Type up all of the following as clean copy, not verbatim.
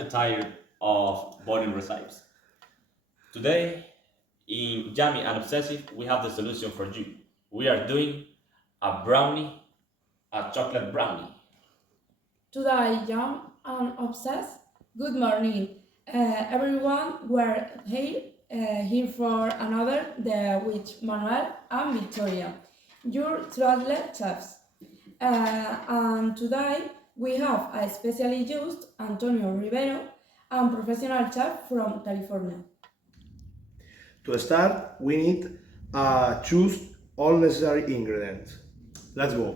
you tired of boring recipes? Today, in Yummy and Obsessive, we have the solution for you. We are doing a brownie, a chocolate brownie. Today, young and obsessed. Good morning, everyone. We're here for another day with Manuel and Victoria, your traveler chefs. And today we have a specially used Antonio Rivero, a professional chef from California. To start, we need choose all necessary ingredients. Let's go.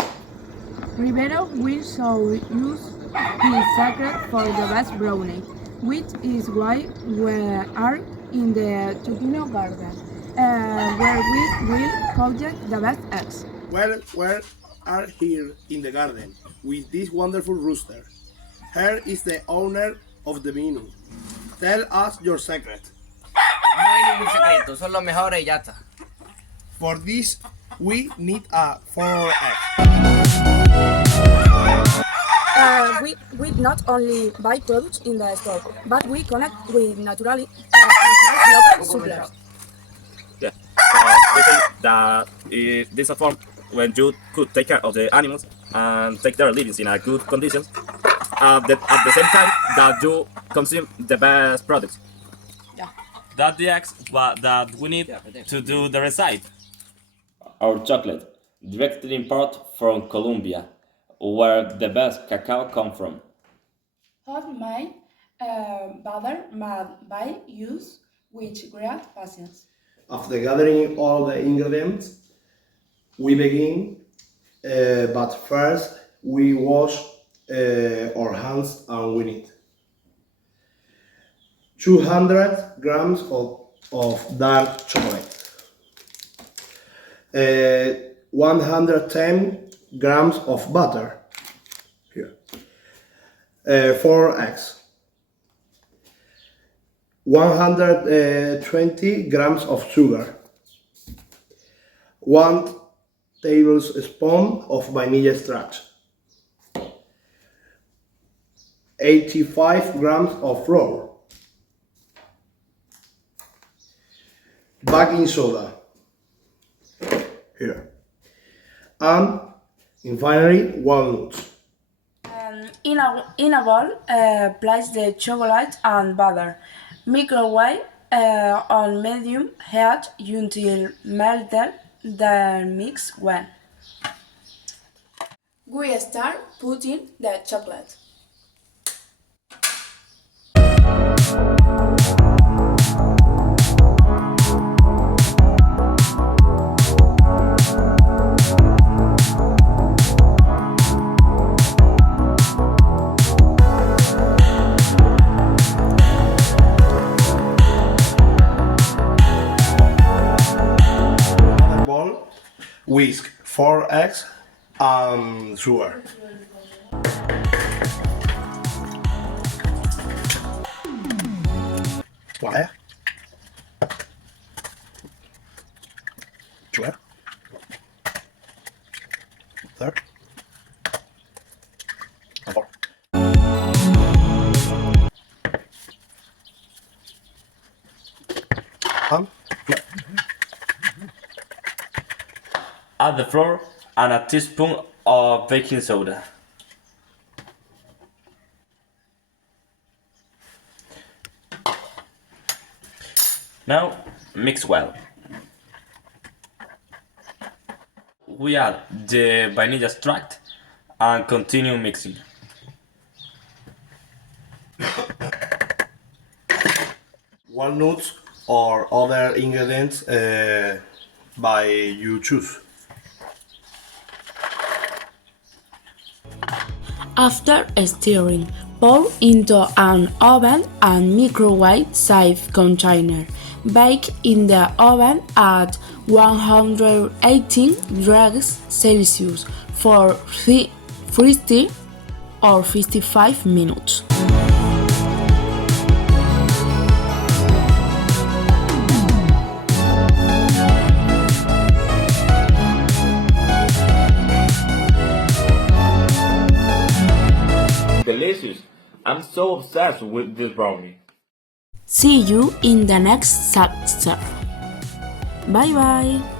Rivero will show you his secret for the best brownie, which is why we are in the Tokyo Garden, where we will project the best eggs. We are here in the garden with this wonderful rooster. Here is the owner of the menu. Tell us your secret. No hay ningún secreto, son los mejores y ya está. For this, we need a 4 egg. We not only buy products in the store, but we connect with naturally local suppliers. Yeah. We think that this is a form when you could take care of the animals and take their livings in a good conditions. At the same time that you consume the best products. Yeah. That's the eggs that we need to do the recipe. Our chocolate, directly imported from Colombia, where the best cacao come from. Homemade butter made by use with great patience. After gathering all the ingredients, we begin, but first we wash our hands and we need 200 grams of dark chocolate, 110 grams of butter, here, 4 eggs, 120 grams of sugar, 1 tablespoon of vanilla extract, 85 grams of flour, baking soda, here, and finally walnuts. In a bowl, place the chocolate and butter. Microwave on medium heat until melted. Then mix well. We start putting the chocolate. Whisk 4 eggs and sugar. One egg. Sugar. Third. And 4. Yeah. Add the flour and a teaspoon of baking soda. Now mix well. We add the vanilla extract and continue mixing. Walnuts or other ingredients by you choose. After stirring, pour into an oven and microwave safe container. Bake in the oven at 118 degrees Celsius for 50 or 55 minutes. Delicious I'm so obsessed with this brownie. See you in the next chapter. Bye bye.